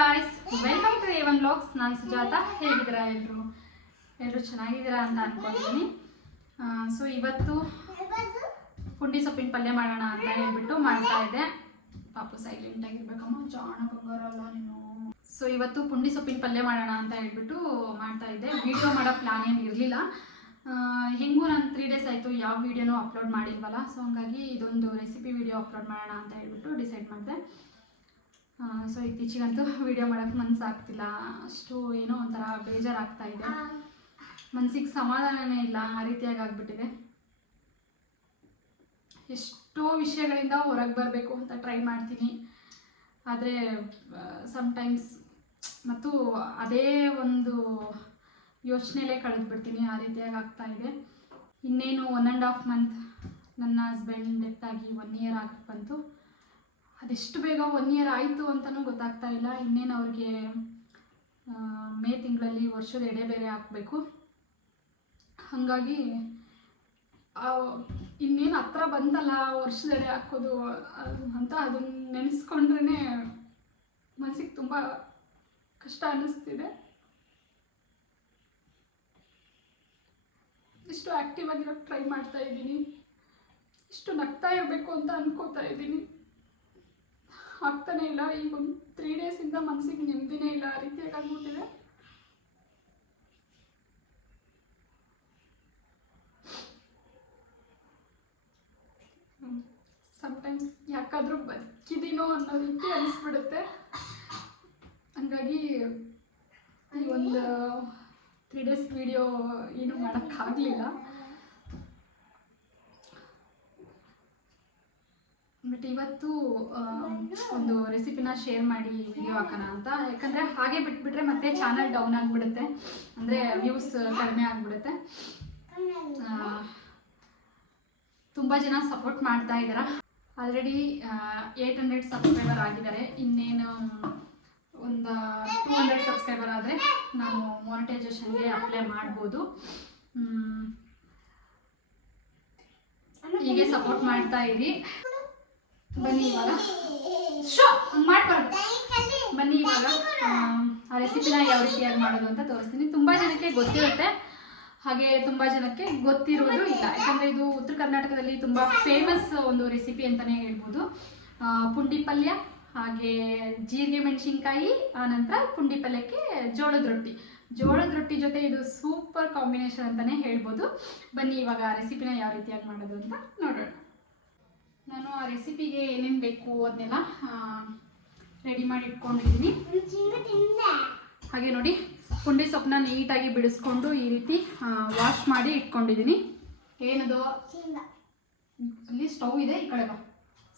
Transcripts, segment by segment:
Guys welcome to A one blogs ನಾನು ಸುಜಾತ. ಹೇಗಿದ್ದೀರಾ ಎಲ್ಲರೂ ಎಲ್ಲರೂ ಚೆನ್ನಾಗಿದ್ದೀರಾ ಅಂತ ಅನ್ಕೊಂಡಿದ್ದೀನಿ. ಸೊ ಇವತ್ತು ಪುಂಡಿ ಸೊಪ್ಪಿನ ಪಲ್ಯ ಮಾಡೋಣ ಅಂತ ಹೇಳ್ಬಿಟ್ಟು ಮಾಡ್ತಾ ಇದ್ದೆ. ಪಾಪು ಸೈಲೆಂಟ್ ಆಗಿರ್ಬೇಕಮ್ಮ ಜಾಣ ಬಂಗಾರಲ್ಲ ನೀನು. ಸೊ ಇವತ್ತು ಪುಂಡಿ ಸೊಪ್ಪಿನ ಪಲ್ಯ ಮಾಡೋಣ ಅಂತ ಹೇಳ್ಬಿಟ್ಟು ಮಾಡ್ತಾ ಇದ್ದೆ. ವಿಡಿಯೋ ಮಾಡೋ ಪ್ಲಾನ್ ಏನು ಇರಲಿಲ್ಲ. ಹೆಂಗೂ ನಾನು ತ್ರೀ ಡೇಸ್ ಆಯಿತು ಯಾವ ವಿಡಿಯೋನೂ ಅಪ್ಲೋಡ್ ಮಾಡಿಲ್ವಲ್ಲ? ಸೊ ಹಂಗಾಗಿ ಇದೊಂದು ರೆಸಿಪಿ ವಿಡಿಯೋ ಅಪ್ಲೋಡ್ ಮಾಡೋಣ ಅಂತ ಹೇಳ್ಬಿಟ್ಟು ಡಿಸೈಡ್ ಮಾಡಿದೆ. ಸೊ ಇತ್ತೀಚೆಗಂತೂ ವಿಡಿಯೋ ಮಾಡೋಕ್ಕೆ ಮನಸ್ಸಾಗ್ತಿಲ್ಲ ಅಷ್ಟು ಏನೋ ಒಂಥರ ಬೇಜಾರಾಗ್ತಾ ಇದೆ. ಮನಸ್ಸಿಗೆ ಸಮಾಧಾನನೇ ಇಲ್ಲ ಆ ರೀತಿಯಾಗಿ ಆಗ್ಬಿಟ್ಟಿದೆ. ಎಷ್ಟೋ ವಿಷಯಗಳಿಂದ ಹೊರಗೆ ಬರಬೇಕು ಅಂತ ಟ್ರೈ ಮಾಡ್ತೀನಿ. ಆದರೆ ಸಮ್ಟೈಮ್ಸ್ ಮತ್ತು ಅದೇ ಒಂದು ಯೋಚನೆಲೇ ಕಳೆದ್ಬಿಡ್ತೀನಿ ಆ ರೀತಿಯಾಗಿ ಆಗ್ತಾ ಇದೆ. ಇನ್ನೇನು ಒನ್ ಆ್ಯಂಡ್ ಹಾಫ್ ಮಂತ್ ನನ್ನ ಹಸ್ಬೆಂಡ್ ಡೆತ್ ಆಗಿ ಒನ್ ಇಯರ್ ಆಗಿ ಬಂತು. ಅದೆಷ್ಟು ಬೇಗ ಒನ್ ಇಯರ್ ಆಯಿತು ಅಂತಲೂ ಗೊತ್ತಾಗ್ತಾ ಇಲ್ಲ. ಇನ್ನೇನು ಅವ್ರಿಗೆ ಮೇ ತಿಂಗಳಲ್ಲಿ ವರ್ಷದ ಎಡೆ ಬೇರೆ ಹಾಕಬೇಕು. ಹಾಗಾಗಿ ಇನ್ನೇನು ಹತ್ರ ಬಂತಲ್ಲ ವರ್ಷದ ಎಡೆ ಹಾಕೋದು ಅಂತ ಅದನ್ನ ನೆನೆಸ್ಕೊಂಡ್ರೇ ಮನಸ್ಸಿಗೆ ತುಂಬ ಕಷ್ಟ ಅನ್ನಿಸ್ತಿದೆ. ಇಷ್ಟು ಆ್ಯಕ್ಟಿವ್ ಆಗಿರೋಕ್ಕೆ ಟ್ರೈ ಮಾಡ್ತಾ ಇದ್ದೀನಿ. ಇಷ್ಟು ನಗ್ತಾ ಇರಬೇಕು ಅಂತ ಅನ್ಕೋತಾ ಇದ್ದೀನಿ. ಆಗ್ತಾನೆ ಇಲ್ಲ. ಈಗ ಒಂದು ತ್ರೀ ಡೇಸಿಂದ ಮನಸ್ಸಿಗೆ ನೆಮ್ಮದಿನೇ ಇಲ್ಲ. ಆ ರೀತಿಯಾಗಿ ಆಗ್ಬಿಟ್ಟಿದೆ ಸಮ್ಟೈಮ್ಸ್ ಯಾಕಾದರೂ ಬದುಕಿದೀನೋ ಅನ್ನೋ ರೀತಿ ಅನಿಸ್ಬಿಡುತ್ತೆ. ಹಂಗಾಗಿ ಈ ಒಂದು ತ್ರೀ ಡೇಸ್ ವಿಡಿಯೋ ಏನು ಮಾಡೋಕ್ಕಾಗಲಿಲ್ಲ. ಬಟ್ ಇವತ್ತು ಒಂದು ರೆಸಿಪಿನ ಶೇರ್ ಮಾಡಿ ವಿಡಿಯೋ ಹಾಕೋಣ ಅಂತ. ಯಾಕಂದ್ರೆ ಹಾಗೆ ಬಿಟ್ಬಿಟ್ರೆ ಮತ್ತೆ ಚಾನಲ್ ಡೌನ್ ಆಗಿಬಿಡುತ್ತೆ. ಅಂದ್ರೆ ವ್ಯೂಸ್ ಕಡಿಮೆ ಆಗಿಬಿಡುತ್ತೆ. ತುಂಬ ಜನ ಸಪೋರ್ಟ್ ಮಾಡ್ತಾ ಇದಾರ. ಆಲ್ರೆಡಿ ಏಟ್ ಹಂಡ್ರೆಡ್ ಸಬ್ಸ್ಕ್ರೈಬರ್ ಆಗಿದ್ದಾರೆ. ಇನ್ನೇನು ಒಂದು ಟೂ ಹಂಡ್ರೆಡ್ ಸಬ್ಸ್ಕ್ರೈಬರ್ ಆದರೆ ನಾವು ಮಾನಿಟೈಸೇಷನ್ಗೆ ಅಪ್ಲೈ ಮಾಡ್ಬೋದು. ಹೀಗೆ ಸಪೋರ್ಟ್ ಮಾಡ್ತಾ ಇರಿ. ಬನ್ನಿ ಇವಾಗ. ಶೋ ಮಾಡ್ಬಾರ್ದು ಬನ್ನಿ ಇವಾಗ. ಆ, ರೆಸಿಪಿನ ಯಾವ ರೀತಿಯಾಗಿ ಮಾಡೋದು ಅಂತ ತೋರಿಸ್ತೀನಿ. ತುಂಬ ಜನಕ್ಕೆ ಗೊತ್ತಿರುತ್ತೆ. ಹಾಗೆ ತುಂಬ ಜನಕ್ಕೆ ಗೊತ್ತಿರೋದು ಇಲ್ಲ. ಯಾಕಂದರೆ ಇದು ಉತ್ತರ ಕರ್ನಾಟಕದಲ್ಲಿ ತುಂಬ ಫೇಮಸ್ ಒಂದು ರೆಸಿಪಿ ಅಂತಲೇ ಹೇಳ್ಬೋದು. ಪುಂಡಿ ಪಲ್ಯ ಹಾಗೆ ಜೀರಿಗೆ ಮೆಣಸಿನ್ಕಾಯಿ ಆನಂತರ ಪುಂಡಿ ಪಲ್ಯಕ್ಕೆ ಜೋಳದ ರೊಟ್ಟಿ. ಜೋಳದ ರೊಟ್ಟಿ ಜೊತೆ ಇದು ಸೂಪರ್ ಕಾಂಬಿನೇಷನ್ ಅಂತಲೇ ಹೇಳ್ಬೋದು. ಬನ್ನಿ ಇವಾಗ ರೆಸಿಪಿನ ಯಾವ ರೀತಿಯಾಗಿ ಮಾಡೋದು ಅಂತ ನೋಡೋಣ. ನಾನು ಆ ರೆಸಿಪಿಗೆ ಏನೇನು ಬೇಕು ಅದನ್ನೆಲ್ಲ ರೆಡಿ ಮಾಡಿ ಇಟ್ಕೊಂಡಿದ್ದೀನಿ. ಹಾಗೆ ನೋಡಿ, ಪುಂಡಿ ಸೊಪ್ಪನ್ನ ನೀಟಾಗಿ ಬಿಡಿಸ್ಕೊಂಡು ಈ ರೀತಿ ವಾಶ್ ಮಾಡಿ ಇಟ್ಕೊಂಡಿದ್ದೀನಿ. ಏನದು? ಇಲ್ಲಿ ಸ್ಟವ್ ಇದೆ ಈ ಕಡೆ ಬಾ.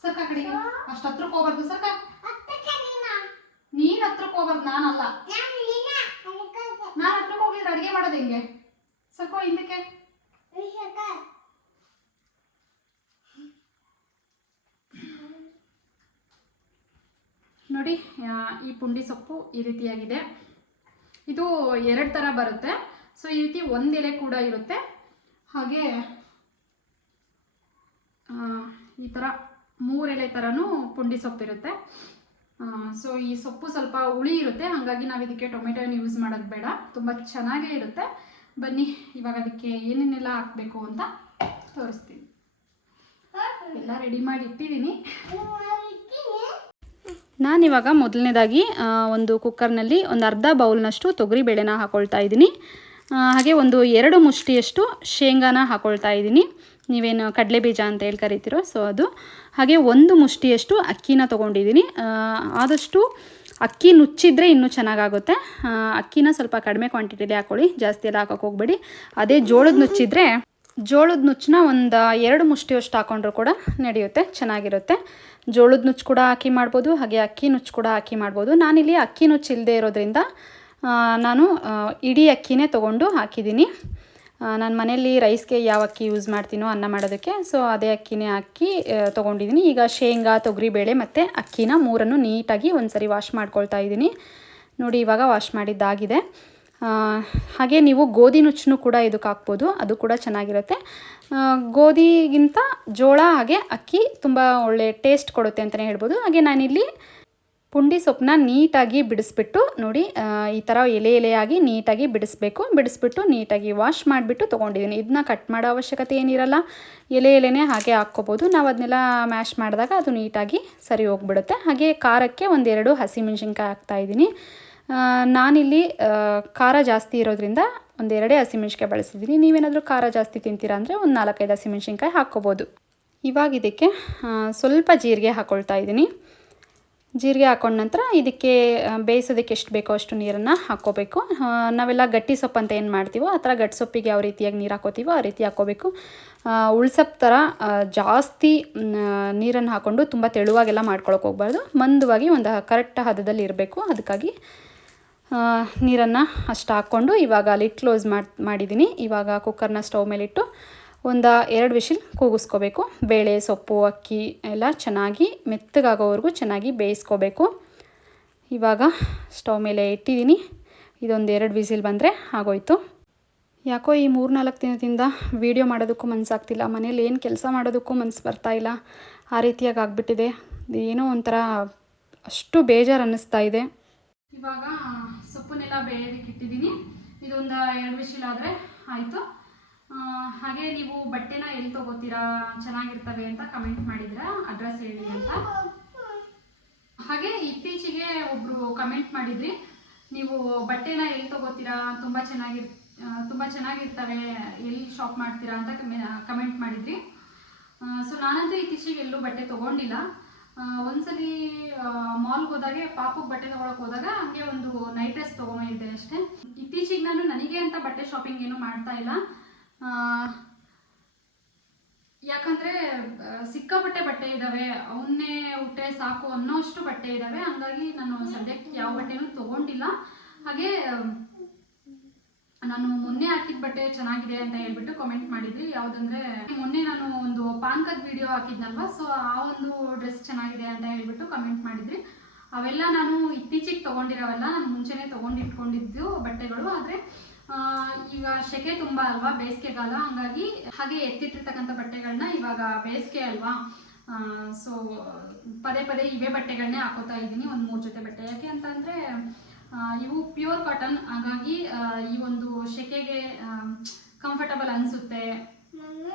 ಸರ್ಕ ಆ ಕಡೆಗೆ. ಅಷ್ಟು ಹತ್ರಕ್ಕೆ ಹೋಗ್ಬಾರ್ದು ಸರ್ಕ. ನೀನ್ ಹತ್ರಕ್ಕೆ ಹೋಗ್ಬಾರ್ದು, ನಾನಲ್ಲ. ನಾನು ಹತ್ರಕ್ಕೆ ಹೋಗಿದ್ರೆ ಅಡುಗೆ ಮಾಡೋದು ಹೆಂಗೆ? ಸರ್ಕೋ ಹಿಂದಕ್ಕೆ. ನೋಡಿ ಈ ಪುಂಡಿ ಸೊಪ್ಪು ಈ ರೀತಿಯಾಗಿದೆ. ಇದು ಎರಡು ಥರ ಬರುತ್ತೆ. ಸೊ ಈ ರೀತಿ ಒಂದು ಎಲೆ ಕೂಡ ಇರುತ್ತೆ. ಹಾಗೆ ಈ ಥರ ಮೂರು ಎಲೆ ಥರನೂ ಪುಂಡಿ ಸೊಪ್ಪು ಇರುತ್ತೆ. ಸೊ ಈ ಸೊಪ್ಪು ಸ್ವಲ್ಪ ಹುಳಿ ಇರುತ್ತೆ. ಹಾಗಾಗಿ ನಾವು ಇದಕ್ಕೆ ಟೊಮೆಟೊನ ಯೂಸ್ ಮಾಡೋದು ಬೇಡ. ತುಂಬ ಚೆನ್ನಾಗೇ ಇರುತ್ತೆ. ಬನ್ನಿ, ಇವಾಗ ಅದಕ್ಕೆ ಏನೇನೆಲ್ಲ ಹಾಕಬೇಕು ಅಂತ ತೋರಿಸ್ತೀನಿ. ಎಲ್ಲ ರೆಡಿ ಮಾಡಿ ಇಟ್ಟಿದ್ದೀನಿ. ನಾನಿವಾಗ ಮೊದಲನೇದಾಗಿ ಒಂದು ಕುಕ್ಕರ್ನಲ್ಲಿ ಒಂದು ಅರ್ಧ ಬೌಲ್ನಷ್ಟು ತೊಗರಿಬೇಳೆನ ಹಾಕೊಳ್ತಾ ಇದ್ದೀನಿ. ಹಾಗೆ ಒಂದು ಎರಡು ಮುಷ್ಟಿಯಷ್ಟು ಶೇಂಗಾನ ಹಾಕೊಳ್ತಾ ಇದ್ದೀನಿ. ನೀವೇನು ಕಡಲೆ ಬೀಜ ಅಂತ ಹೇಳಿ ಕರಿತೀರೋ, ಸೊ ಅದು. ಹಾಗೆ ಒಂದು ಮುಷ್ಟಿಯಷ್ಟು ಅಕ್ಕಿನ ತೊಗೊಂಡಿದ್ದೀನಿ. ಆದಷ್ಟು ಅಕ್ಕಿ ನುಚ್ಚಿದ್ರೆ ಇನ್ನೂ ಚೆನ್ನಾಗಾಗುತ್ತೆ. ಅಕ್ಕಿನ ಸ್ವಲ್ಪ ಕಡಿಮೆ ಕ್ವಾಂಟಿಟಿಲಿ ಹಾಕೊಳ್ಳಿ, ಜಾಸ್ತಿ ಎಲ್ಲ ಹಾಕೋಕೆ ಹೋಗಬೇಡಿ. ಅದೇ ಜೋಳದ ನುಚ್ಚಿದ್ರೆ ಜೋಳದ ನುಚ್ಚನ್ನ ಒಂದು ಎರಡು ಮುಷ್ಟಿಯಷ್ಟು ಹಾಕೊಂಡ್ರು ಕೂಡ ನಡೆಯುತ್ತೆ, ಚೆನ್ನಾಗಿರುತ್ತೆ. ಜೋಳದ ನುಚ್ಚು ಕೂಡ ಹಾಕಿ ಮಾಡ್ಬೋದು, ಹಾಗೆ ಅಕ್ಕಿ ನುಚ್ಚು ಕೂಡ ಹಾಕಿ ಮಾಡ್ಬೋದು. ನಾನಿಲ್ಲಿ ಅಕ್ಕಿ ನುಚ್ಚು ಇಲ್ಲದೆ ಇರೋದ್ರಿಂದ ನಾನು ಇಡೀ ಅಕ್ಕಿನೇ ತೊಗೊಂಡು ಹಾಕಿದ್ದೀನಿ. ನಾನು ಮನೆಯಲ್ಲಿ ರೈಸ್ಗೆ ಯಾವ ಅಕ್ಕಿ ಯೂಸ್ ಮಾಡ್ತೀನೋ ಅನ್ನ ಮಾಡೋದಕ್ಕೆ, ಸೊ ಅದೇ ಅಕ್ಕಿನೇ ಹಾಕಿ ತೊಗೊಂಡಿದ್ದೀನಿ. ಈಗ ಶೇಂಗಾ, ತೊಗರಿಬೇಳೆ ಮತ್ತು ಅಕ್ಕಿನ ಮೂರನ್ನು ನೀಟಾಗಿ ಒಂದ್ಸರಿ ವಾಶ್ ಮಾಡ್ಕೊಳ್ತಾ ಇದ್ದೀನಿ. ನೋಡಿ, ಇವಾಗ ವಾಶ್ ಮಾಡಿದ್ದಾಗಿದೆ. ಹಾಗೆ ನೀವು ಗೋಧಿ ನುಚ್ಚನ್ನು ಕೂಡ ಇದಕ್ಕೆ ಹಾಕ್ಬೋದು. ಅದು ಕೂಡ ಚೆನ್ನಾಗಿರುತ್ತೆ. ಗೋಧಿಗಿಂತ ಜೋಳ ಹಾಗೆ ಅಕ್ಕಿ ತುಂಬ ಒಳ್ಳೆ ಟೇಸ್ಟ್ ಕೊಡುತ್ತೆ ಅಂತಲೇ ಹೇಳ್ಬೋದು. ಹಾಗೆ ನಾನಿಲ್ಲಿ ಪುಂಡಿ ಸೊಪ್ಪನ್ನ ನೀಟಾಗಿ ಬಿಡಿಸ್ಬಿಟ್ಟು ನೋಡಿ ಈ ಥರ ಎಲೆ ಎಲೆಯಾಗಿ ನೀಟಾಗಿ ಬಿಡಿಸ್ಬೇಕು. ಬಿಡಿಸ್ಬಿಟ್ಟು ನೀಟಾಗಿ ವಾಶ್ ಮಾಡಿಬಿಟ್ಟು ತೊಗೊಂಡಿದ್ದೀನಿ. ಇದನ್ನ ಕಟ್ ಮಾಡೋ ಅವಶ್ಯಕತೆ ಏನಿರಲ್ಲ. ಎಲೆ ಎಲೆನೇ ಹಾಗೆ ಹಾಕ್ಕೋಬೋದು. ನಾವು ಅದನ್ನೆಲ್ಲ ಮ್ಯಾಶ್ ಮಾಡಿದಾಗ ಅದು ನೀಟಾಗಿ ಸರಿ ಹೋಗ್ಬಿಡುತ್ತೆ. ಹಾಗೆ ಖಾರಕ್ಕೆ ಒಂದೆರಡು ಹಸಿಮೆಣ್ಸಿನ್ಕಾಯಿ ಹಾಕ್ತಾಯಿದ್ದೀನಿ ನಾನಿಲ್ಲಿ ಖಾರ ಜಾಸ್ತಿ ಇರೋದ್ರಿಂದ ಒಂದೆರಡೇ ಹಸಿಮೆಣ್ಸಿಕಾಯಿ ಬಳಸಿದ್ದೀನಿ. ನೀವೇನಾದರೂ ಖಾರ ಜಾಸ್ತಿ ತಿಂತೀರಾ ಅಂದರೆ ಒಂದು ನಾಲ್ಕೈದು ಹಸಿಮೆಣ್ಸಿನ್ಕಾಯಿ ಹಾಕ್ಕೋಬೋದು. ಇವಾಗ ಇದಕ್ಕೆ ಸ್ವಲ್ಪ ಜೀರಿಗೆ ಹಾಕ್ಕೊಳ್ತಾ ಇದ್ದೀನಿ. ಜೀರಿಗೆ ಹಾಕೊಂಡ ನಂತರ ಇದಕ್ಕೆ ಬೇಯಿಸೋದಕ್ಕೆ ಎಷ್ಟು ಬೇಕೋ ಅಷ್ಟು ನೀರನ್ನು ಹಾಕ್ಕೋಬೇಕು. ನಾವೆಲ್ಲ ಗಟ್ಟಿ ಸೊಪ್ಪು ಅಂತ ಏನು ಮಾಡ್ತೀವೋ ಆ ಥರ ಗಟ್ಟಿ ಸೊಪ್ಪಿಗೆ ಯಾವ ರೀತಿಯಾಗಿ ನೀರು ಹಾಕೋತೀವೋ ಆ ರೀತಿ ಹಾಕ್ಕೋಬೇಕು. ಉಳ್ಸಪ್ ಥರ ಜಾಸ್ತಿ ನೀರನ್ನು ಹಾಕ್ಕೊಂಡು ತುಂಬ ತೆಳುವಾಗೆಲ್ಲ ಮಾಡ್ಕೊಳಕ್ಕೆ ಹೋಗ್ಬಾರ್ದು. ಮಂದವಾಗಿ ಒಂದು ಕರೆಕ್ಟ್ ಹದದಲ್ಲಿ ಇರಬೇಕು. ಅದಕ್ಕಾಗಿ ನೀರನ್ನು ಅಷ್ಟು ಹಾಕ್ಕೊಂಡು ಇವಾಗ ಲಿಟ್ ಕ್ಲೋಸ್ ಮಾಡಿ ಮಾಡಿದ್ದೀನಿ ಇವಾಗ ಕುಕ್ಕರ್ನ ಸ್ಟವ್ ಮೇಲಿಟ್ಟು ಒಂದು ಎರಡು ವಿಷಿಲ್ ಕೂಗಿಸ್ಕೋಬೇಕು. ಬೇಳೆ, ಸೊಪ್ಪು, ಅಕ್ಕಿ ಎಲ್ಲ ಚೆನ್ನಾಗಿ ಮೆತ್ತಗಾಗೋವರೆಗೂ ಚೆನ್ನಾಗಿ ಬೇಯಿಸ್ಕೋಬೇಕು. ಇವಾಗ ಸ್ಟವ್ ಮೇಲೆ ಇಟ್ಟಿದ್ದೀನಿ ಇದೊಂದು ಎರಡು ವಿಸಿಲ್ ಬಂದರೆ ಆಗೋಯ್ತು. ಯಾಕೋ ಈ ಮೂರ್ನಾಲ್ಕು ದಿನದಿಂದ ವೀಡಿಯೋ ಮಾಡೋದಕ್ಕೂ ಮನಸ್ಸಾಗ್ತಿಲ್ಲ ಮನೇಲಿ ಏನು ಕೆಲಸ ಮಾಡೋದಕ್ಕೂ ಮನಸ್ಸು ಇಲ್ಲ. ಆ ರೀತಿಯಾಗಿ ಆಗಿಬಿಟ್ಟಿದೆ. ಏನೋ ಒಂಥರ ಅಷ್ಟು ಬೇಜಾರು ಅನ್ನಿಸ್ತಾ ಇದೆ. ಇವಾಗ ಸೊಪ್ಪನ್ನೆಲ್ಲ ಬೇಯೋದಕ್ಕೆ ಇಟ್ಟಿದ್ದೀನಿ. ಇದೊಂದು ಎರಡು ವಿಷಲ್ ಆದರೆ ಆಯಿತು. ಹಾಗೆ ನೀವು ಬಟ್ಟೆನ ಎಲ್ಲಿ ತೊಗೋತೀರಾ? ಚೆನ್ನಾಗಿರ್ತವೆ ಅಂತ ಕಮೆಂಟ್ ಮಾಡಿದ್ರ ಅಡ್ರೆಸ್ ಹೇಳಿ ಅಂತ. ಹಾಗೆ ಇತ್ತೀಚೆಗೆ ಒಬ್ರು ಕಮೆಂಟ್ ಮಾಡಿದ್ರಿ, ನೀವು ಬಟ್ಟೆನ ಎಲ್ಲಿ ತಗೋತೀರಾ? ತುಂಬ ಚೆನ್ನಾಗಿರ್ ತುಂಬ ಚೆನ್ನಾಗಿರ್ತವೆ. ಎಲ್ಲಿ ಶಾಪ್ ಮಾಡ್ತೀರಾ ಅಂತ ಕಮೆಂಟ್ ಮಾಡಿದ್ರಿ. ಸೊ ನಾನಂತೂ ಇತ್ತೀಚೆಗೆ ಎಲ್ಲೂ ಬಟ್ಟೆ ತಗೊಂಡಿಲ್ಲ. ಒಂದ್ಸಲಿ ಮಾಲ್ಗೆ ಹೋದಾಗೆ ಪಾಪಕ್ಕೆ ಬಟ್ಟೆ ತಗೊಳಕ್ ಹೋದಾಗ ಹಂಗೆ ಒಂದು ನೈಟ್ ಡ್ರೆಸ್ ತಗೊಂಡಿದ್ದೆ ಅಷ್ಟೇ. ಇತ್ತೀಚೆಗೆ ನಾನು ನನಗೆ ಅಂತ ಬಟ್ಟೆ ಶಾಪಿಂಗ್ ಏನು ಮಾಡ್ತಾ ಇಲ್ಲ. ಯಾಕಂದ್ರೆ ಸಿಕ್ಕಾಪಟ್ಟೆ ಬಟ್ಟೆ ಇದಾವೆ. ಅವನ್ನೇ ಉಟ್ಟೆ ಸಾಕು ಅನ್ನೋಷ್ಟು ಬಟ್ಟೆ ಇದಾವೆ. ಹಂಗಾಗಿ ನಾನು ಸದ್ಯಕ್ಕೆ ಯಾವ ಬಟ್ಟೆನೂ ತಗೊಂಡಿಲ್ಲ. ಹಾಗೆ ನಾನು ಮೊನ್ನೆ ಹಾಕಿದ ಬಟ್ಟೆ ಚೆನ್ನಾಗಿದೆ ಅಂತ ಹೇಳ್ಬಿಟ್ಟು ಕಮೆಂಟ್ ಮಾಡಿದ್ವಿ ಯಾವ್ದಂದ್ರೆ, ಮೊನ್ನೆ ನಾನು ಒಂದು ಪಾನ್ಕದ ವಿಡಿಯೋ ಹಾಕಿದ್ನಲ್ವಾ? ಸೊ ಆ ಒಂದು ಡ್ರೆಸ್ ಚೆನ್ನಾಗಿದೆ ಅಂತ ಹೇಳ್ಬಿಟ್ಟು ಕಮೆಂಟ್ ಮಾಡಿದ್ರಿ. ಅವೆಲ್ಲ ನಾನು ಇತ್ತೀಚೆಗೆ ತಗೊಂಡಿರೋವೆಲ್ಲ, ನಾನು ಮುಂಚೆನೆ ತಗೊಂಡಿಟ್ಕೊಂಡಿದ್ದು ಬಟ್ಟೆಗಳು. ಆದ್ರೆ ಈಗ ಶೆಕೆ ತುಂಬಾ ಅಲ್ವಾ ಬೇಸಿಗೆಗಾಲ ಹಂಗಾಗಿ ಹಾಗೆ ಎತ್ತಿಟ್ಟಿರ್ತಕ್ಕಂಥ ಬಟ್ಟೆಗಳನ್ನ ಇವಾಗ ಬೇಸಿಗೆ ಅಲ್ವಾ? ಸೊ ಪದೇ ಪದೇ ಇವೇ ಬಟ್ಟೆಗಳನ್ನೇ ಹಾಕೋತಾ ಇದ್ದೀನಿ, ಒಂದು ಮೂರು ಜೊತೆ ಬಟ್ಟೆ. ಯಾಕೆ ಅಂತಂದ್ರೆ ಇವು ಪ್ಯೂರ್ ಕಾಟನ್ ಹಾಗಾಗಿ ಈ ಒಂದು ಶೆಕೆಗೆ ಕಂಫರ್ಟಬಲ್ ಅನಿಸುತ್ತೆ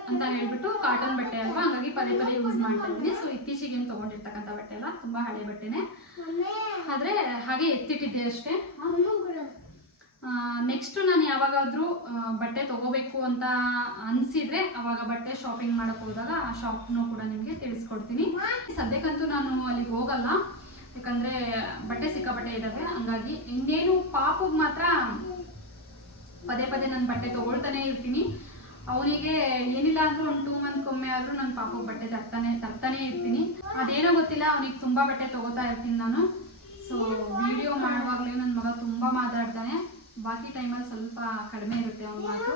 ಅಂತ ಹೇಳ್ಬಿಟ್ಟು ಕಾಟನ್ ಬಟ್ಟೆ ಅಲ್ವಾ? ಹಂಗಾಗಿ ಪದೇ ಪದೇ ಯೂಸ್ ಮಾಡ್ತಾ ಇದ್ದೀನಿ. ಸೊ ಇತ್ತೀಚೆಗೆ ತಗೊಂಡಿರ್ತಕ್ಕಂಥ ಬಟ್ಟೆ ಅಲ್ಲ ತುಂಬಾ ಹಳೆ ಬಟ್ಟೆನೆ. ಆದ್ರೆ ಹಾಗೆ ಎತ್ತಿಟ್ಟಿದ್ದೆ ಅಷ್ಟೇ. ನೆಕ್ಸ್ಟ್ ನಾನು ಯಾವಾಗಾದ್ರೂ ಬಟ್ಟೆ ತಗೋಬೇಕು ಅಂತ ಅನ್ಸಿದ್ರೆ ಅವಾಗ ಬಟ್ಟೆ ಶಾಪಿಂಗ್ ಮಾಡಕ್ ಹೋದಾಗ ಆ ಶಾಪ್ನು ಕೂಡ ನಿಮಗೆ ತಿಳಿಸ್ಕೊಡ್ತೀನಿ. ಸದ್ಯಕ್ಕಂತೂ ನಾನು ಅಲ್ಲಿಗೆ ಹೋಗಲ್ಲ. ಯಾಕಂದ್ರೆ ಬಟ್ಟೆ ಸಿಕ್ಕಾಬಟ್ಟೆ ಇದಾವೆ. ಹಂಗಾಗಿ ಇನ್ನೇನು ಪಾಪಗ್ ಮಾತ್ರ ಪದೇ ಪದೇ ನಾನು ಬಟ್ಟೆ ತಗೊಳ್ತಾನೆ ಇರ್ತೀನಿ. ಅವನಿಗೆ ಏನಿಲ್ಲ ಅಂದ್ರೂ ಒಂದು ಟೂ ಮಂತ್ ಒಮ್ಮೆ ಆದ್ರೂ ನಾನು ಪಾಪ ಬಟ್ಟೆ ತರ್ತಾನೆ ತರ್ತಾನೆ ಇರ್ತೀನಿ. ಅದೇನೋ ಗೊತ್ತಿಲ್ಲ ಅವನಿಗೆ ತುಂಬಾ ಬಟ್ಟೆ ತಗೋತಾ ಇರ್ತೀನಿ ನಾನು. ಸೊ ವಿಡಿಯೋ ಮಾಡುವಾಗ್ಲೂ ನನ್ನ ಮಗ ತುಂಬಾ ಮಾತಾಡ್ತಾನೆ. ಬಾಕಿ ಟೈಮಲ್ಲಿ ಸ್ವಲ್ಪ ಕಡಿಮೆ ಇರುತ್ತೆ ಅವನ ಮಾತು.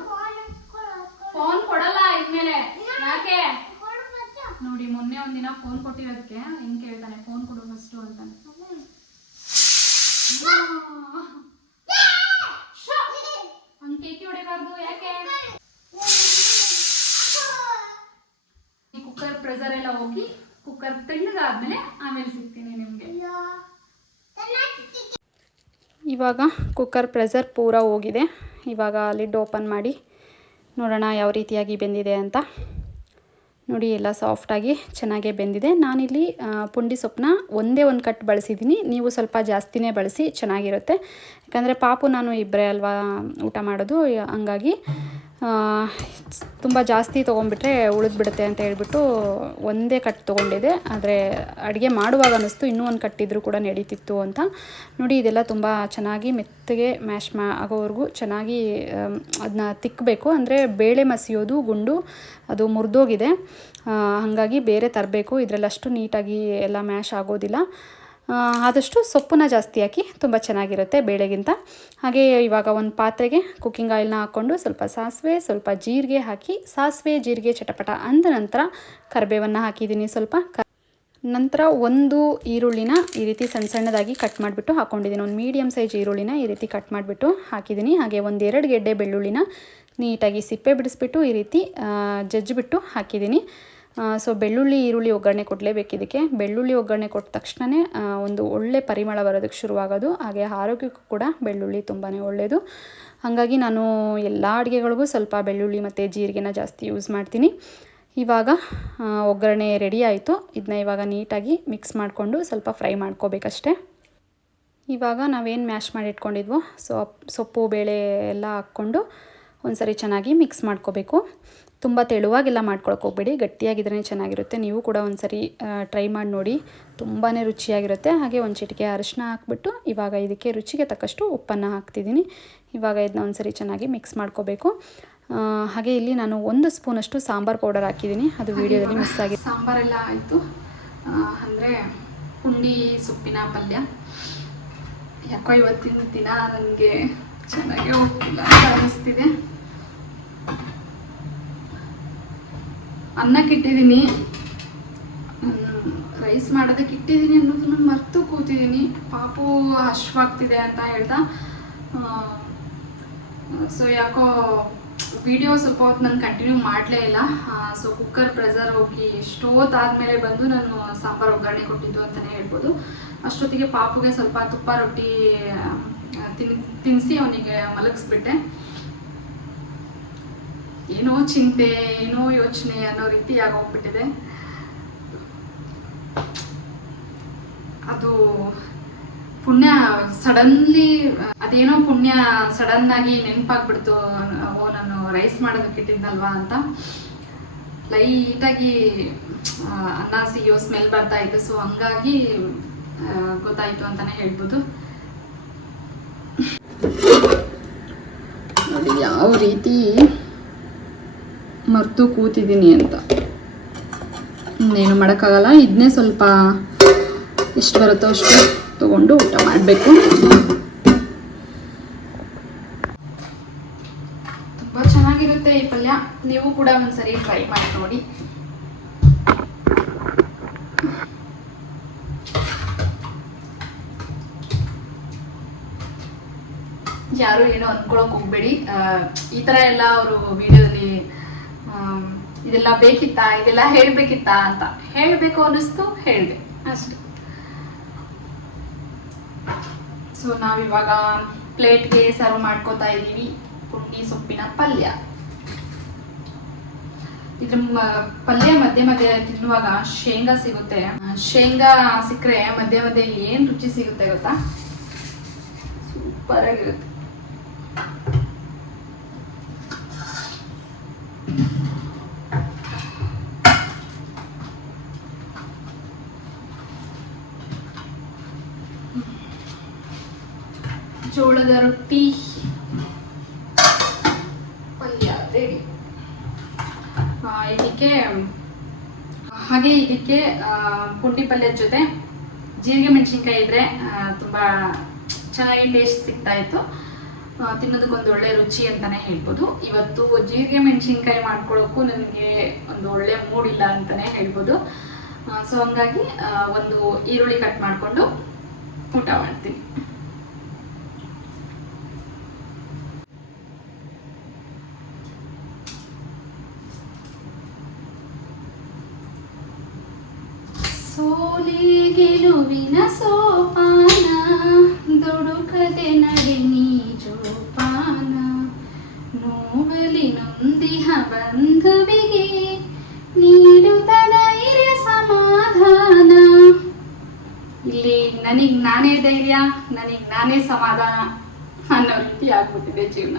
ಫೋನ್ ಕೊಡಲ್ಲ ಇದ್ಮೇಲೆ. ಯಾಕೆ? ನೋಡಿ ಮೊನ್ನೆ ಒಂದಿನ ಫೋನ್ ಕೊಟ್ಟಿರೋದಕ್ಕೆ ಹೆಂಗ್ ಕೇಳ್ತಾನೆ ಫೋನ್ ಕೊಡು ಫಸ್ಟು ಅಂತಾನೆ ಹಂಗ್ ಕೇಕಿ ಹೊಡಿಬಾರ್ದು ಯಾಕೆ ಈ ಕುಕ್ಕರ್ ಪ್ರೆಸರ್ ಎಲ್ಲ ಹೋಗಿ ಕುಕ್ಕರ್ ತೆಳ್ಳಗಾದ್ಮೇಲೆ ಆಮೇಲೆ ಸಿಗ್ತೀನಿ ನಿಮ್ಗೆ. ಇವಾಗ ಕುಕ್ಕರ್ ಪ್ರೆಸರ್ ಪೂರ ಹೋಗಿದೆ. ಇವಾಗ ಲಿಡ್ ಓಪನ್ ಮಾಡಿ ನೋಡೋಣ ಯಾವ ರೀತಿಯಾಗಿ ಬೆಂದಿದೆ ಅಂತ. ನೋಡಿ, ಎಲ್ಲ ಸಾಫ್ಟಾಗಿ ಚೆನ್ನಾಗೇ ಬೆಂದಿದೆ. ನಾನಿಲ್ಲಿ ಪುಂಡಿ ಸೊಪ್ಪನ್ನ ಒಂದೇ ಒಂದು ಕಟ್ ಬಳಸಿದ್ದೀನಿ ನೀವು ಸ್ವಲ್ಪ ಜಾಸ್ತಿನೇ ಬಳಸಿ ಚೆನ್ನಾಗಿರುತ್ತೆ. ಯಾಕಂದರೆ ಪಾಪು ನಾನು ಇಬ್ಬರೇ ಅಲ್ವಾ ಊಟ ಮಾಡೋದು, ಹಂಗಾಗಿ ತುಂಬ ಜಾಸ್ತಿ ತೊಗೊಂಡ್ಬಿಟ್ರೆ ಉಳಿದ್ಬಿಡುತ್ತೆ ಅಂತ ಹೇಳ್ಬಿಟ್ಟು ಒಂದೇ ಕಟ್ ತೊಗೊಂಡಿದ್ದೆ. ಆದರೆ ಅಡುಗೆ ಮಾಡುವಾಗ ಅನ್ನಿಸ್ತು, ಇನ್ನೂ ಒಂದು ಕಟ್ಟಿದ್ರೂ ಕೂಡ ನಡೀತಿತ್ತು ಅಂತ. ನೋಡಿ, ಇದೆಲ್ಲ ತುಂಬ ಚೆನ್ನಾಗಿ ಮೆತ್ತಗೆ ಮ್ಯಾಶ್ ಮ್ಯಾ ಆಗೋವರೆಗೂ ಚೆನ್ನಾಗಿ ಅದನ್ನ ತಿಕ್ಕಬೇಕು ಅಂದರೆ ಬೇಳೆ ಮಸಿಯೋದು, ಗುಂಡು, ಅದು ಮುರಿದೋಗಿದೆ. ಹಾಗಾಗಿ ಬೇರೆ ತರಬೇಕು. ಇದರಲ್ಲಿ ಅಷ್ಟು ನೀಟಾಗಿ ಎಲ್ಲ ಮ್ಯಾಶ್ ಆಗೋದಿಲ್ಲ. ಆದಷ್ಟು ಸೊಪ್ಪನ್ನ ಜಾಸ್ತಿ ಹಾಕಿ ತುಂಬ ಚೆನ್ನಾಗಿರುತ್ತೆ ಬೇಳೆಗಿಂತ. ಹಾಗೆ ಇವಾಗ ಒಂದು ಪಾತ್ರೆಗೆ ಕುಕ್ಕಿಂಗ್ ಆಯಿಲ್ನ ಹಾಕ್ಕೊಂಡು ಸ್ವಲ್ಪ ಸಾಸಿವೆ, ಸ್ವಲ್ಪ ಜೀರಿಗೆ ಹಾಕಿ, ಸಾಸಿವೆ, ಜೀರಿಗೆ ಚಟಪಟ ಅಂದ ನಂತರ ಕರಿಬೇವನ್ನು ಹಾಕಿದ್ದೀನಿ ಸ್ವಲ್ಪ. ನಂತರ ಒಂದು ಈರುಳ್ಳಿನ ಈ ರೀತಿ ಸಣ್ಣ ಸಣ್ಣದಾಗಿ ಕಟ್ ಮಾಡಿಬಿಟ್ಟು ಹಾಕ್ಕೊಂಡಿದ್ದೀನಿ ಒಂದು ಮೀಡಿಯಮ್ ಸೈಜ್ ಈರುಳ್ಳಿನ ಈ ರೀತಿ ಕಟ್ ಮಾಡಿಬಿಟ್ಟು ಹಾಕಿದ್ದೀನಿ. ಹಾಗೆ ಒಂದೆರಡು ಗೆಡ್ಡೆ ಬೆಳ್ಳುಳ್ಳಿನ ನೀಟಾಗಿ ಸಿಪ್ಪೆ ಬಿಡಿಸ್ಬಿಟ್ಟು ಈ ರೀತಿ ಜಜ್ಜಿಬಿಟ್ಟು ಹಾಕಿದ್ದೀನಿ. ಸೊ ಬೆಳ್ಳುಳ್ಳಿ, ಈರುಳ್ಳಿ ಒಗ್ಗರಣೆ ಕೊಡಲೇಬೇಕು ಇದಕ್ಕೆ. ಬೆಳ್ಳುಳ್ಳಿ ಒಗ್ಗರಣೆ ಕೊಟ್ಟ ತಕ್ಷಣವೇ ಒಂದು ಒಳ್ಳೆ ಪರಿಮಳ ಬರೋದಕ್ಕೆ ಶುರುವಾಗೋದು. ಹಾಗೆ ಆರೋಗ್ಯಕ್ಕೂ ಕೂಡ ಬೆಳ್ಳುಳ್ಳಿ ತುಂಬಾ ಒಳ್ಳೆಯದು ಹಾಗಾಗಿ ನಾನು ಎಲ್ಲ ಅಡುಗೆಗಳಿಗೂ ಸ್ವಲ್ಪ ಬೆಳ್ಳುಳ್ಳಿ ಮತ್ತು ಜೀರಿಗೆನ ಜಾಸ್ತಿ ಯೂಸ್ ಮಾಡ್ತೀನಿ. ಇವಾಗ ಒಗ್ಗರಣೆ ರೆಡಿ ಆಯಿತು. ಇದನ್ನ ಇವಾಗ ನೀಟಾಗಿ ಮಿಕ್ಸ್ ಮಾಡಿಕೊಂಡು ಸ್ವಲ್ಪ ಫ್ರೈ ಮಾಡ್ಕೋಬೇಕಷ್ಟೆ. ಇವಾಗ ನಾವೇನು ಮ್ಯಾಶ್ ಮಾಡಿ ಇಟ್ಕೊಂಡಿದ್ವೋ ಸೊ ಸೊಪ್ಪು, ಬೇಳೆ ಎಲ್ಲ ಹಾಕ್ಕೊಂಡು ಒಂದ್ಸರಿ ಚೆನ್ನಾಗಿ ಮಿಕ್ಸ್ ಮಾಡ್ಕೋಬೇಕು. ತುಂಬ ತೆಳುವಾಗೆಲ್ಲ ಮಾಡ್ಕೊಳಕ್ಕೆ ಹೋಗ್ಬೇಡಿ. ಗಟ್ಟಿಯಾಗಿದ್ರೆ ಚೆನ್ನಾಗಿರುತ್ತೆ. ನೀವು ಕೂಡ ಒಂದ್ಸರಿ ಟ್ರೈ ಮಾಡಿ ನೋಡಿ. ತುಂಬಾ ರುಚಿಯಾಗಿರುತ್ತೆ. ಹಾಗೆ ಒಂದು ಚಿಟಿಕೆ ಅರಿಶಿನ ಹಾಕ್ಬಿಟ್ಟು ಇವಾಗ ಇದಕ್ಕೆ ರುಚಿಗೆ ತಕ್ಕಷ್ಟು ಉಪ್ಪನ್ನು ಹಾಕ್ತಿದ್ದೀನಿ. ಇವಾಗ ಇದನ್ನ ಒಂದ್ಸರಿ ಚೆನ್ನಾಗಿ ಮಿಕ್ಸ್ ಮಾಡ್ಕೋಬೇಕು. ಹಾಗೆ ಇಲ್ಲಿ ನಾನು ಒಂದು ಸ್ಪೂನಷ್ಟು ಸಾಂಬಾರ್ ಪೌಡರ್ ಹಾಕಿದ್ದೀನಿ. ಅದು ವಿಡಿಯೋದಲ್ಲಿ ಮಿಸ್ ಆಗಿದೆ ಸಾಂಬಾರೆಲ್ಲ ಆಯಿತು. ಅಂದರೆ ಪುಂಡಿ ಸೊಪ್ಪಿನ ಪಲ್ಯ. ಯಾಕೋ ಇವತ್ತಿನ ದಿನ ನನಗೆ ಚೆನ್ನಾಗೇ ಹೋಗ್ತಿಲ್ಲ ಅನ್ನಿಸ್ತಿದೆ ಅನ್ನಕ್ಕೆ ಇಟ್ಟಿದ್ದೀನಿ. ರೈಸ್ ಮಾಡೋದಕ್ಕೆ ಇಟ್ಟಿದ್ದೀನಿ ಅನ್ನೋದನ್ನ ಮರೆತು ಕೂತಿದ್ದೀನಿ. ಪಾಪು ಹಶ್ವಾಗ್ತಿದೆ ಅಂತ ಹೇಳ್ತಾ ಸೊ ಯಾಕೋ ವಿಡಿಯೋ ಸ್ವಲ್ಪ ಹೊತ್ತು ನಾನು ಕಂಟಿನ್ಯೂ ಮಾಡಲೇ ಇಲ್ಲ. ಸೊ ಕುಕ್ಕರ್ ಪ್ರೆಸರ್ ಹೋಗಿ ಎಷ್ಟೊತ್ತಾದಮೇಲೆ ಬಂದು ನಾನು ಸಾಂಬಾರು ಒಗ್ಗರಣೆ ಕೊಟ್ಟಿದ್ದು ಅಂತಲೇ ಹೇಳ್ಬೋದು. ಅಷ್ಟೊತ್ತಿಗೆ ಪಾಪುಗೆ ಸ್ವಲ್ಪ ತುಪ್ಪ ರೊಟ್ಟಿ ತಿನ್ ತಿನ್ನಿಸಿ ಅವನಿಗೆ ಮಲಗಿಸ್ಬಿಟ್ಟೆ. ಏನೋ ಚಿಂತೆ, ಏನೋ ಯೋಚನೆ ಅನ್ನೋ ರೀತಿ ಆಗೋಗ್ಬಿಟ್ಟಿದೆ. ಅದು ಪುಣ್ಯ ಸಡನ್ಲಿ, ಅದೇನೋ ಪುಣ್ಯ ಸಡನ್ ಆಗಿ ನೆನಪಾಗ್ಬಿಡ್ತು, ಓ, ನಾನು ರೈಸ್ ಮಾಡೋದಕ್ಕೆ ಇಟ್ಟಿದ್ನಲ್ವಾ ಅಂತ. ಲೈಟಾಗಿ ಅನ್ನ ಸಿಯೋ ಸ್ಮೆಲ್ ಬರ್ತಾ ಇತ್ತು. ಸೊ ಹಂಗಾಗಿ ಗೊತ್ತಾಯ್ತು ಅಂತಾನೆ ಹೇಳ್ಬೋದು. ಯಾವ ರೀತಿ ಮರ್ತು ಕೂತಿದ್ದೀನಿ ಅಂತ. ಇನ್ನೇನು ಮಾಡೋಕ್ಕಾಗಲ್ಲ ಇದನ್ನೇ ಸ್ವಲ್ಪ ಎಷ್ಟು ಬರುತ್ತೋ ಅಷ್ಟು ತೊಗೊಂಡು ಊಟ ಮಾಡಬೇಕು. ತುಂಬ ಚೆನ್ನಾಗಿರುತ್ತೆ ಈ ಪಲ್ಯ. ನೀವು ಕೂಡ ಒಂದ್ಸರಿ ಟ್ರೈ ಮಾಡಿ ನೋಡಿ. ಯಾರು ಏನೋ ಅನ್ಕೊಳಕ್ ಹೋಗ್ಬೇಡಿ. ಈ ತರ ಎಲ್ಲ ಅವರು ವಿಡಿಯೋದಲ್ಲಿ ಇದೆಲ್ಲ ಬೇಕಿತ್ತಾ, ಇದೆಲ್ಲ ಹೇಳ್ಬೇಕಿತ್ತಾ ಅಂತ. ಹೇಳಬೇಕು ಅನ್ನಿಸ್ತು, ಹೇಳಿದೆ. ಅಷ್ಟೆ. ಸೊ ನಾವಿವಾಗ ಪ್ಲೇಟ್ಗೆ ಸರ್ವ್ ಮಾಡ್ಕೋತಾ ಇದ್ದೀವಿ. ಪುಂಡಿ ಸೊಪ್ಪಿನ ಪಲ್ಯ. ಇದ್ರ ಪಲ್ಯ ಮಧ್ಯೆ ಮಧ್ಯೆ ತಿನ್ನುವಾಗ ಶೇಂಗಾ ಸಿಗುತ್ತೆ. ಶೇಂಗಾ ಸಿಕ್ಕರೆ ಮಧ್ಯೆ ಮಧ್ಯೆ ಏನ್ ರುಚಿ ಸಿಗುತ್ತೆ ಗೊತ್ತಾ? ಸೂಪರ್ ಆಗಿರುತ್ತೆ. ಜೋಳದ ರೊಟ್ಟಿ ಪಲ್ಯ ರೆಡಿ ಇದಕ್ಕೆ ಹಾಗೆ ಇದಕ್ಕೆ ಪುಂಡಿ ಪಲ್ಯದ ಜೊತೆ ಜೀರಿಗೆ ಮೆಣಸಿನ್ಕಾಯಿ ಇದ್ರೆ ತುಂಬಾ ಚೆನ್ನಾಗಿ ಟೇಸ್ಟ್ ಸಿಗ್ತಾ ಇತ್ತು. ತಿನ್ನೋದಕ್ಕೊಂದು ಒಳ್ಳೆ ರುಚಿ ಅಂತಾನೆ ಹೇಳ್ಬೋದು. ಇವತ್ತು ಜೀರಿಗೆ ಮೆಣಸಿನ್ಕಾಯಿ ಮಾಡ್ಕೊಳ್ಳೋಕ್ಕೂ ನನಗೆ ಒಂದು ಒಳ್ಳೆ ಮೂಡ್ ಇಲ್ಲ ಅಂತಾನೆ ಹೇಳ್ಬೋದು. ಸೊ ಹಂಗಾಗಿ ಒಂದು ಈರುಳ್ಳಿ ಕಟ್ ಮಾಡಿಕೊಂಡು ಊಟ ಮಾಡ್ತೀನಿ. ಸೋಲೆ ಗೆಲುವಿನ ಸೋಪಾನ, ದುಡುಕದೆ ನಡೆ ನೀ ಜೋಪಾನ ನೋವಲಿ ನೊಂದಿಹ ಬಂಧುವಿಗೆ ನೀಡುತ್ತ ಧೈರ್ಯ ಸಮಾಧಾನ. ಇಲ್ಲಿ ನನಗ್ ನಾನೇ ಧೈರ್ಯ, ನನಗ್ ನಾನೇ ಸಮಾಧಾನ ಅನ್ನೋ ರೀತಿ ಆಗ್ಬಿಟ್ಟಿದೆ ಜೀವನ.